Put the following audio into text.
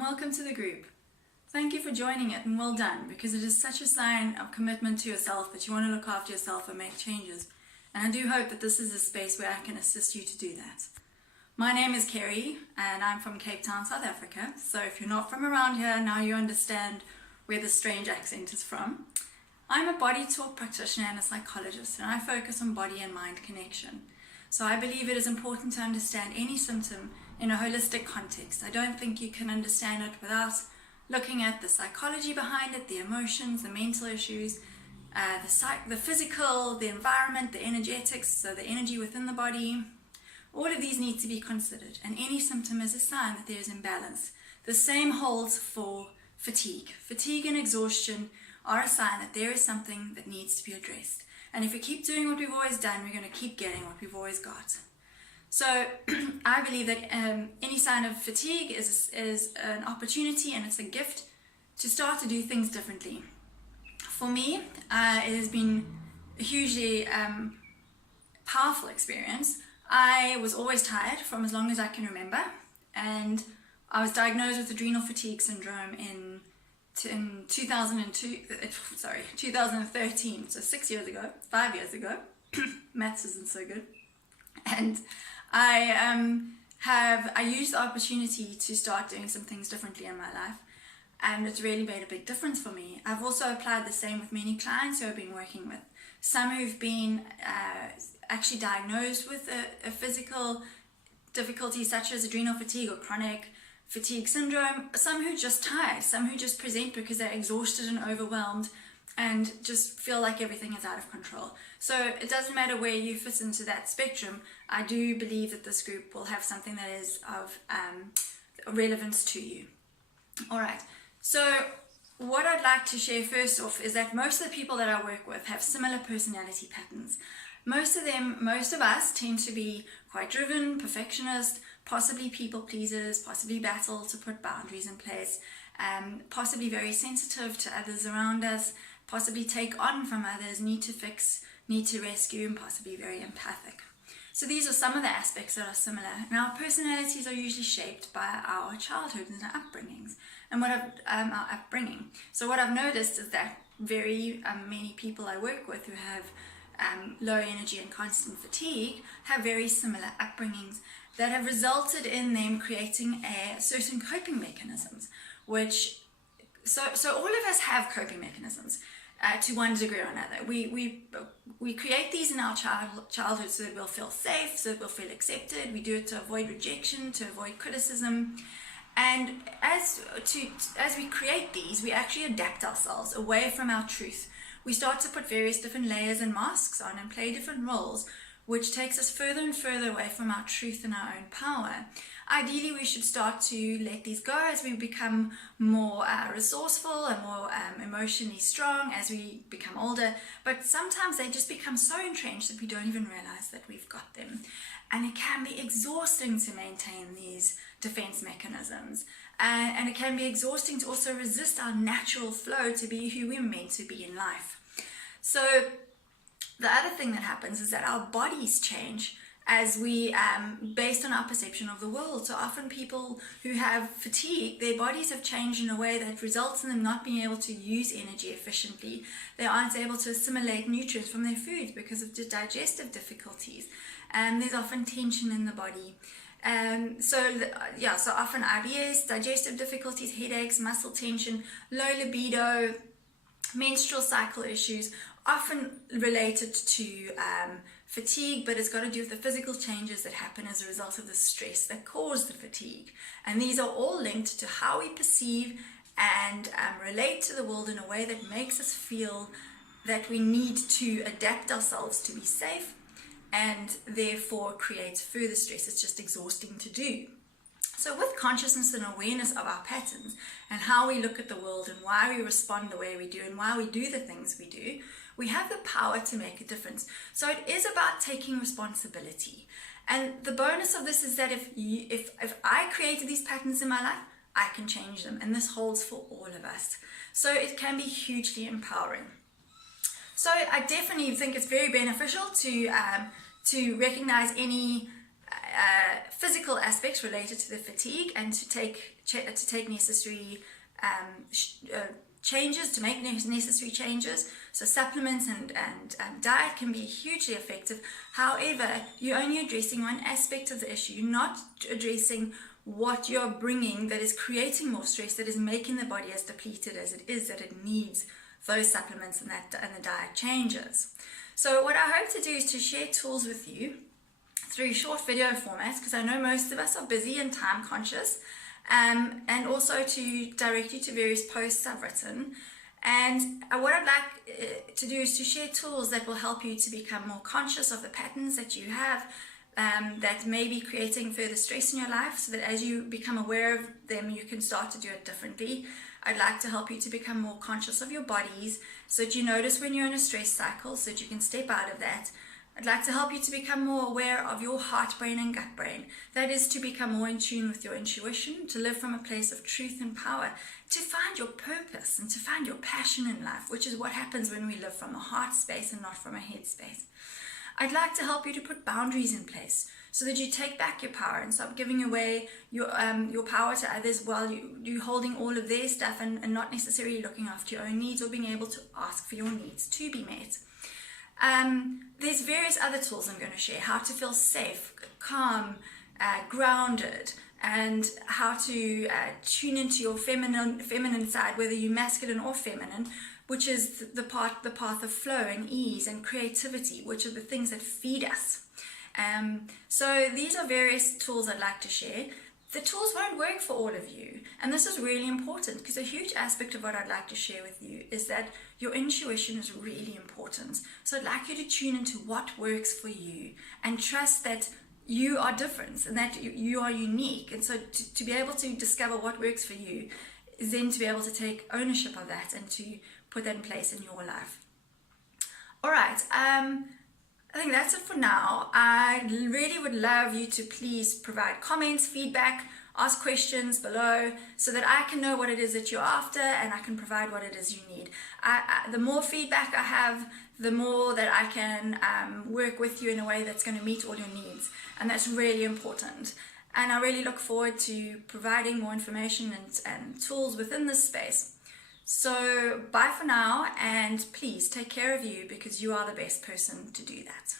and welcome to the group. Thank you for joining it and well done, because it is such a sign of commitment to yourself that you want to look after yourself and make changes. And I do hope that this is a space where I can assist you to do that. My name is Kerry and I'm from Cape Town, South Africa. So if you're not from around here, now you understand where the strange accent is from. I'm a body talk practitioner and a psychologist, and I focus on body and mind connection. So I believe it is important to understand any symptom in a holistic context. I don't think you can understand it without looking at the psychology behind it, the emotions, the mental issues, the physical, the environment, the energetics, so the energy within the body. All of these need to be considered, and any symptom is a sign that there is imbalance. The same holds for fatigue. Fatigue and exhaustion are a sign that there is something that needs to be addressed. And if we keep doing what we've always done, we're going to keep getting what we've always got. So I believe that any sign of fatigue is an opportunity, and it's a gift to start to do things differently. For me, it has been a hugely powerful experience. I was always tired from as long as I can remember, and I was diagnosed with adrenal fatigue syndrome in 2013, so 5 years ago. Maths isn't so good. And I used the opportunity to start doing some things differently in my life, and it's really made a big difference for me. I've also applied the same with many clients who I've been working with. Some who've been actually diagnosed with a physical difficulty such as adrenal fatigue or chronic fatigue syndrome, some who are just tired, some who just present because they're exhausted and overwhelmed and just feel like everything is out of control. So it doesn't matter where you fit into that spectrum. I do believe that this group will have something that is of relevance to you. All right, so what I'd like to share first off is that most of the people that I work with have similar personality patterns. Most of us tend to be quite driven, perfectionist, possibly people pleasers, possibly battle to put boundaries in place, possibly very sensitive to others around us, possibly take on from others, need to fix, need to rescue, and possibly very empathic. So these are some of the aspects that are similar. And our personalities are usually shaped by our childhood and our upbringings, and our upbringing. So what I've noticed is that very many people I work with who have low energy and constant fatigue have very similar upbringings that have resulted in them creating certain coping mechanisms, so all of us have coping mechanisms to one degree or another. We create these in our childhood so that we'll feel safe, so that we'll feel accepted. We do it to avoid rejection, to avoid criticism. And as we create these, we actually adapt ourselves away from our truth. We start to put various different layers and masks on and play different roles, which takes us further and further away from our truth and our own power. Ideally, we should start to let these go as we become more resourceful and more emotionally strong as we become older. But sometimes they just become so entrenched that we don't even realize that we've got them. And it can be exhausting to maintain these defense mechanisms. And it can be exhausting to also resist our natural flow to be who we're meant to be in life. So the other thing that happens is that our bodies change as we, based on our perception of the world. So often people who have fatigue, their bodies have changed in a way that results in them not being able to use energy efficiently. They aren't able to assimilate nutrients from their foods because of the digestive difficulties. And there's often tension in the body. So often IBS, digestive difficulties, headaches, muscle tension, low libido, menstrual cycle issues, often related to fatigue, but it's got to do with the physical changes that happen as a result of the stress that cause the fatigue. And these are all linked to how we perceive and relate to the world in a way that makes us feel that we need to adapt ourselves to be safe, and therefore creates further stress. It's just exhausting to do. So with consciousness and awareness of our patterns and how we look at the world and why we respond the way we do and why we do the things we do, we have the power to make a difference. So it is about taking responsibility. And the bonus of this is that if I created these patterns in my life, I can change them. And this holds for all of us. So it can be hugely empowering. So I definitely think it's very beneficial to recognize any physical aspects related to the fatigue, and to take necessary changes, to make necessary changes. So supplements and diet can be hugely effective. However, you're only addressing one aspect of the issue. You're not addressing what you're bringing that is creating more stress, that is making the body as depleted as it is, that it needs those supplements and the diet changes. So what I hope to do is to share tools with you through short video formats, because I know most of us are busy and time conscious, and also to direct you to various posts I've written. And what I'd like to do is to share tools that will help you to become more conscious of the patterns that you have that may be creating further stress in your life, so that as you become aware of them, you can start to do it differently. I'd like to help you to become more conscious of your bodies, so that you notice when you're in a stress cycle, so that you can step out of that. I'd like to help you to become more aware of your heart brain and gut brain. That is, to become more in tune with your intuition, to live from a place of truth and power, to find your purpose and to find your passion in life, which is what happens when we live from a heart space and not from a head space. I'd like to help you to put boundaries in place, so that you take back your power and stop giving away your power to others while you're holding all of their stuff and not necessarily looking after your own needs, or being able to ask for your needs to be met. There's various other tools I'm going to share: how to feel safe, calm, grounded, and how to tune into your feminine side, whether you're masculine or feminine, which is the path of flow and ease and creativity, which are the things that feed us. So these are various tools I'd like to share. The tools won't work for all of you, and this is really important, because a huge aspect of what I'd like to share with you is that your intuition is really important. So I'd like you to tune into what works for you and trust that you are different and that you are unique. And so to be able to discover what works for you is then to be able to take ownership of that and to put that in place in your life. All right, I think that's it for now. I really would love you to please provide comments, feedback, ask questions below, so that I can know what it is that you're after and I can provide what it is you need. The more feedback I have, the more that I can work with you in a way that's going to meet all your needs, and that's really important. And I really look forward to providing more information and tools within this space. So bye for now, and please take care of you, because you are the best person to do that.